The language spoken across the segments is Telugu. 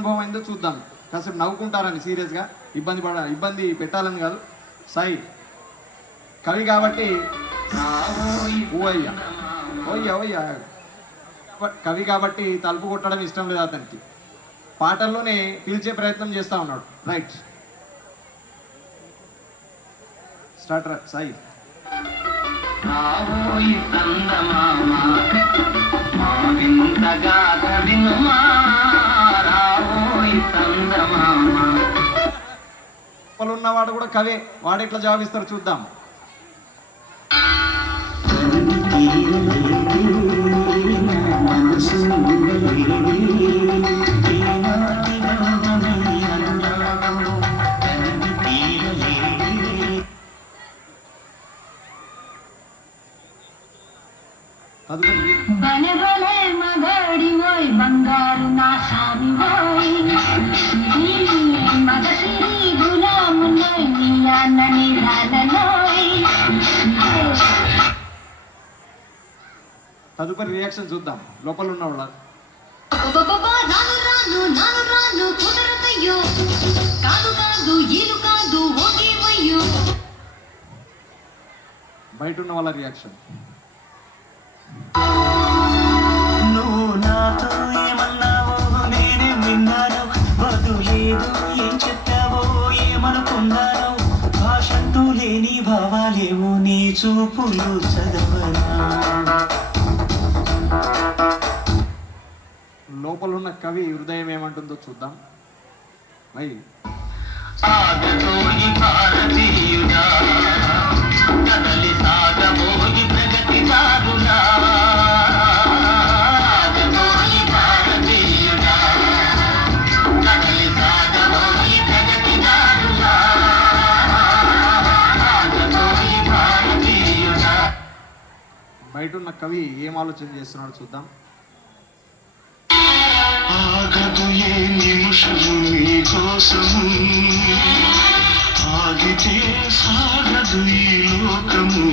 అనుభవం అయిందో చూద్దాం. కాసేపు నవ్వుకుంటారని సీరియస్గా ఇబ్బంది పెట్టాలని కాదు. సాయి కవి కాబట్టి ఓయ్యా ఓయ్యా ఓయ్యా కవి కాబట్టి తలుపు కొట్టడం ఇష్టం లేదు అతనికి. పాటల్లోనే పిలిచే ప్రయత్నం చేస్తూ ఉన్నాడు. Right start Sai. ఉన్నవాడు కూడా కవే, వాడు ఎట్లా జవాబిస్తారు చూద్దాం. బంగారు నా సామి తదుపరి రియాక్షన్ చూద్దాం లోపల ఉన్న వాళ్ళ. బయట ఉన్న వాళ్ళ రియాక్షన్. నువ్వు నాతో ఏమన్నావో నేనే విన్నాను, బదులేదు ఏం చెప్పావో ఏమనుకున్నాను, భాషంటూ లేని భావాలేమో నీ చూపులు చదవనా. లోపల ఉన్న కవి హృదయం ఏమంటుందో చూద్దాం. అయ్యి బయట ఉన్న కవి ఏం ఆలోచన చేస్తున్నాడు చూద్దాం. ఆగదు ఏ నిమిషము నీ కోసము, ఆగితే సాగదు ఈ లోకము,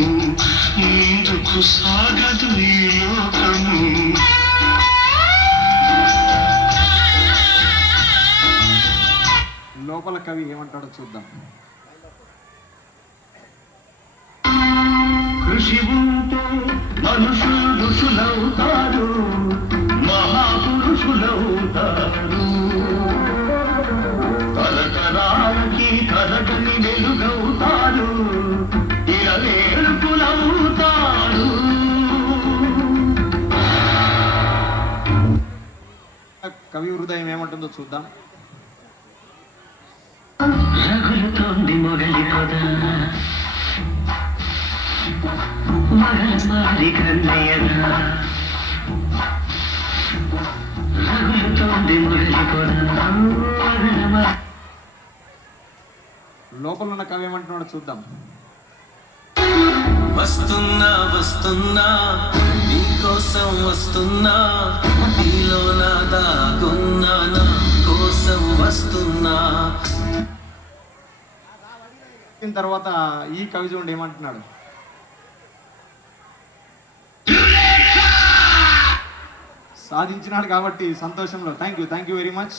ముందుకు సాగదు ఈ లోకము. లోపల కవి ఏమంటాడో చూద్దాం. కృషి ఉంటే మనుషులు ఋషులవుతారు, మహాపురుషులవుతారు, తరతరాలకి తరగని వెలుగవుతారు, ఇరవేల్పులవుతారు. కవి హృదయం ఏమంటుందో చూద్దాం. రగులుతోంది మొగలి పొద, మగల మారి కన్నయ్యగా, రగులుతోంది మొగలి పొద, మగల మారి. లోపల ఉన్న కవి ఏమంటున్నాడో చూద్దాం. వస్తున్నా వస్తున్నా నీకోసం వస్తున్నా, నీలో నా దాగున్నా నా కోసం వస్తున్నా. తర్వాత ఈ కవి చూడండి ఏమంటున్నాడు. సాధించినాడు కాబట్టి సంతోషంలో. Thank you very much.